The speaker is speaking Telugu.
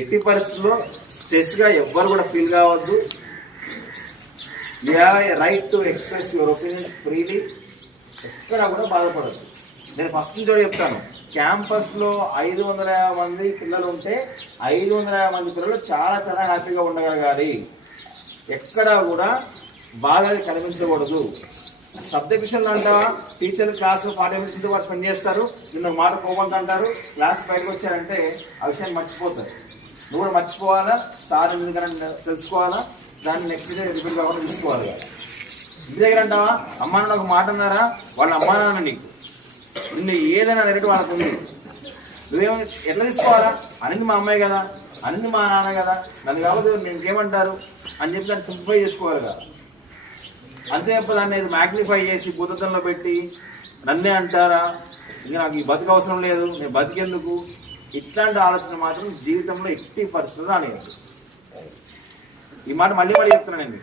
ఎట్టి పరిస్థితుల్లో స్ట్రెస్గా ఎవ్వరు కూడా ఫీల్ కావద్దు. You have a right to express your opinions freely. ఎక్కడ కూడా బాధపడద్దు. నేను ఫస్ట్ నుంచి కూడా చెప్తాను, క్యాంపస్లో 550 మంది పిల్లలు ఉంటే 550 మంది పిల్లలు చాలా చాలా హ్యాపీగా ఉండగలగాలి. ఎక్కడా కూడా బాగా కనిపించకూడదు. సబ్జెక్ట్ విషయంలో అంటావా, టీచర్ క్లాస్ 40 minutes వారు స్పెండ్ చేస్తారు, నిన్న మాట కోపంతో అంటారు, క్లాస్ బయటకు వచ్చారంటే ఆ విషయాన్ని మర్చిపోతారు. నువ్వు కూడా మర్చిపోవాలా, సార్ ఎందుకని తెలుసుకోవాలా, దాన్ని నెక్స్ట్ డే రిపీట్ కాకుండా తీసుకోవాలి. ఇంటి దగ్గర అంటావా, అమ్మా నాన్న ఒక మాట అన్నారా, వాళ్ళ అమ్మా నాన్న నీకు నిన్ను ఏదైనా నెగటివ్ వాళ్ళకు ఉంది, నువ్వేమో ఎట్లా తీసుకోవాలా, అనింది మా అమ్మాయి కదా, అనింది మా నాన్న కదా, నన్ను కాబట్టి ఇంకేమంటారు అని చెప్పి దాన్ని సింప్లిఫై చేసుకోవాలి కదా. అంతే తప్ప దాన్ని మ్యాగ్నిఫై చేసి భూతత్వంలో పెట్టి నన్నే అంటారా, ఇంకా నాకు ఈ బతుకు అవసరం లేదు, నేను బతికేందుకు, ఇట్లాంటి ఆలోచన మాత్రం జీవితంలో ఎట్టి పరిస్థితుల్లో రానివ్వదు. ఈ మాట మళ్ళీ చెప్తున్నాను నేను.